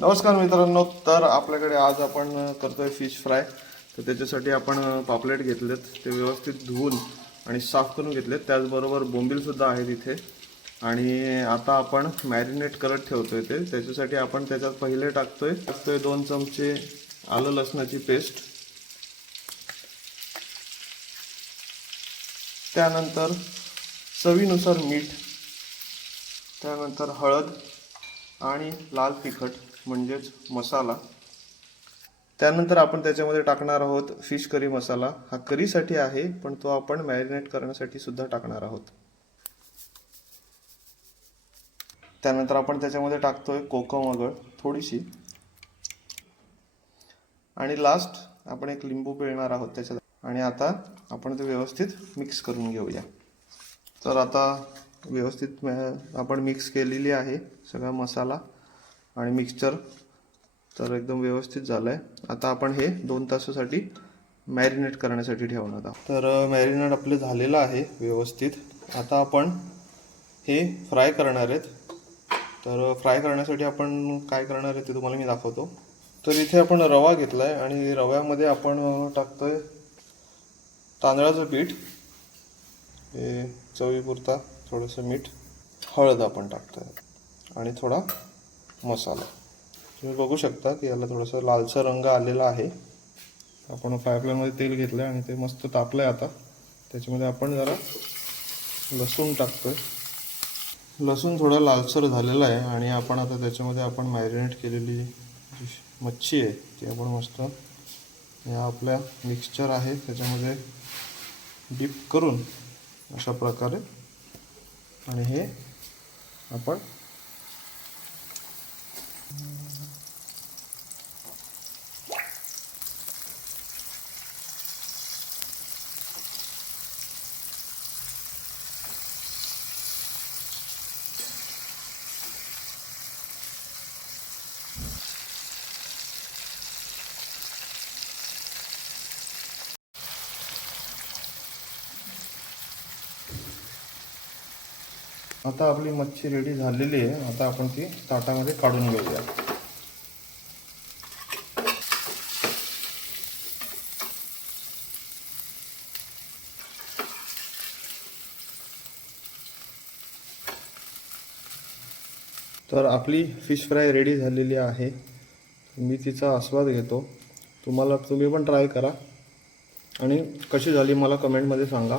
नमस्कार मित्रांनो तर आपल्याकडे आज आपण करतोय फिश फ्राय तर त्याच्यासाठी आपण पापलेट घेतलेत ते व्यवस्थित धुवून आणि साफ करून घेतलेत. त्याचबरोबर बोंबीलसुद्धा आहे आहेत इथे. आणि आता आपण मॅरिनेट करत ठेवतोय ते. त्याच्यासाठी आपण त्याच्यात पहिले टाकतोय टाकतोय दोन चमचे आलं लसणाची पेस्ट त्यानंतर चवीनुसार मीठ. त्यानंतर हळद. आणि लाल तिखट म्हणजेच मसाला. त्यानंतर आपण त्याच्यामध्ये टाकणार आहोत फिश करी मसाला. हा करीसाठी आहे पण तो आपण मॅरिनेट करण्यासाठी सुद्धा टाकणार आहोत. त्यानंतर आपण त्याच्यामध्ये टाकतोय कोकम वगळ थोडीशी. आणि लास्ट आपण एक लिंबू पिळणार आहोत त्याच्यात. आणि आता आपण ते व्यवस्थित मिक्स करून घेऊया. तर आता व्यवस्थित आपण मिक्स केलेली आहे सगळा मसाला आणि मिक्सचर तर एकदम व्यवस्थित झालं आहे आता आपण हे दोन तासासाठी मॅरिनेट करण्यासाठी ठेवणार आहोत. तर मॅरिनेट आपले झालेलं आहे व्यवस्थित. आता आपण हे फ्राय करणार आहेत. तर फ्राय करण्यासाठी आपण काय करणार आहे ते तुम्हाला मी दाखवतो. तर इथे आपण रवा घेतला आहे आणि रव्यामध्ये आपण टाकतो आहे तांदळाचं पीठ. हे चवीपुरता. थोडंसं मीठ हळद आपण टाकतोय आणि थोडा मसाला. तुम्ही बघू शकता की याला थोडंसं लालसा रंग आलेला आहे. आपण पाईपलाईनमध्ये तेल घेतलं आहे आणि ते मस्त तापलं आहे आता. त्याच्यामध्ये आपण जरा लसूण टाकतोय. लसूण थोडा लालसर झालेला आहे आणि आपण आता त्याच्यामध्ये आपण मॅरिनेट केलेली जी मच्छी आहे ती आपण मस्त या आपल्या मिक्सचर आहे. त्याच्यामध्ये डीप करून अशा प्रकारे आणि हे आपण आता आपली मच्छी रेडी झालेली आहे. आता आपण ती ताटामध्ये काढून घेऊया. तर आपली फिश फ्राय रेडी झालेली आहे. मी तिचा आस्वाद घेतो. तुम्हाला तुम्ही पण ट्राय करा. आणि कशी झाली मला कमेंटमध्ये सांगा.